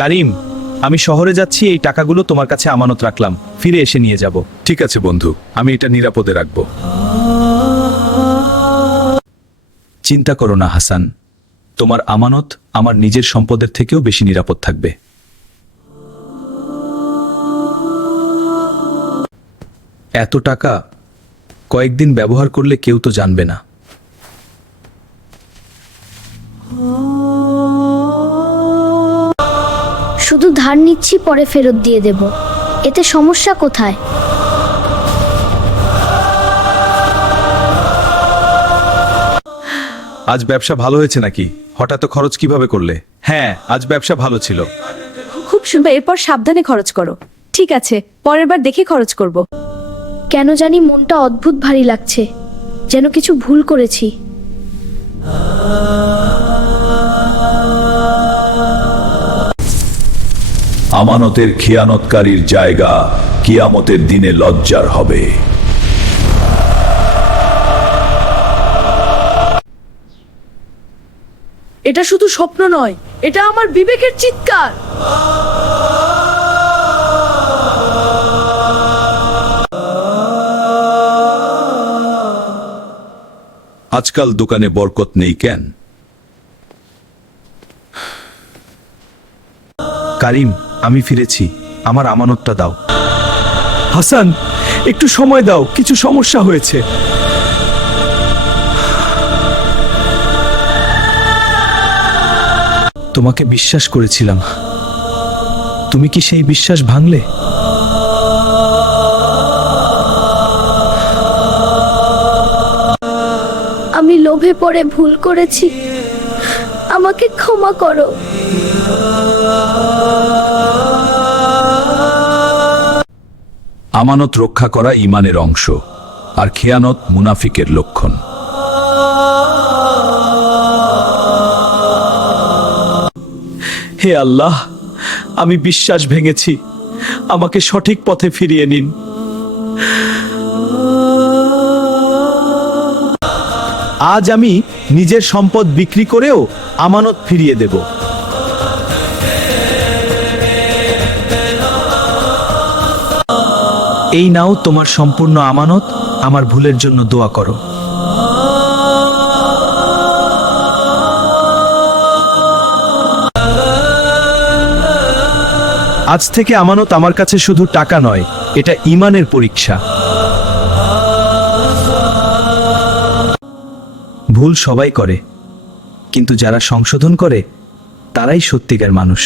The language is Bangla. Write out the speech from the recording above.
কারিম, আমি শহরে যাচ্ছি, এই টাকাগুলো তোমার কাছে আমানত রাখলাম, ফিরে এসে নিয়ে যাব। ঠিক আছে বন্ধু, আমি এটা নিরাপদে রাখবো। চিন্তা করো না হাসান, তোমার আমানত আমার নিজের সম্পদের থেকেও বেশি নিরাপদ থাকবে। এত টাকা কয়েকদিন ব্যবহার করলে কেউ তো জানবে না। শুধু ধার নিচ্ছি, পরে ফেরত দিয়ে দেব, এতে সমস্যা কোথায়? আজ ব্যবসা ভালো হয়েছে নাকি? হঠাৎ খরচ কিভাবে করলে? হ্যাঁ, আজ ব্যবসা ভালো ছিল। খুব সুন্দর, এরপর সাবধানে খরচ করো। ঠিক আছে, পরের বার দেখে খরচ করব। কেন জানি মনটা অদ্ভুত ভারী লাগছে, যেন কিছু ভুল করেছি। আমানতের খিয়ানতকারীর জায়গা কিয়ামতের দিনে লজ্জার হবে। এটা শুধু স্বপ্ন নয়, এটা আমার বিবেকের চিৎকার। আজকাল দোকানে বরকত নেই কেন? কারিম, আমি ফিরেছি, আমার আমানতটা দাও। হাসান, একটু সময় দাও, কিছু সমস্যা হয়েছে। তোমাকে বিশ্বাস করেছিলাম, তুমি কি সেই বিশ্বাস ভাঙলে? আমি লোভে পড়ে ভুল করেছি, আমাকে ক্ষমা করো। আমানত রক্ষা করা ঈমানের অংশ, আর খেয়ানত মুনাফিকের লক্ষণ। হে আল্লাহ, আমি বিশ্বাস ভেঙেছি, আমাকে সঠিক পথে ফিরিয়ে নিন। আজ আমি নিজের সম্পদ বিক্রি করেও আমানত ফিরিয়ে দেব। এই নাও তোমার সম্পূর্ণ আমানত, আমার ভুলের জন্য দোয়া করো। আজ থেকে আমানত আমার কাছে শুধু টাকা নয়, এটা ঈমানের পরীক্ষা। ভুল সবাই করে, কিন্তু যারা সংশোধন করে তারাই সত্যিকার মানুষ।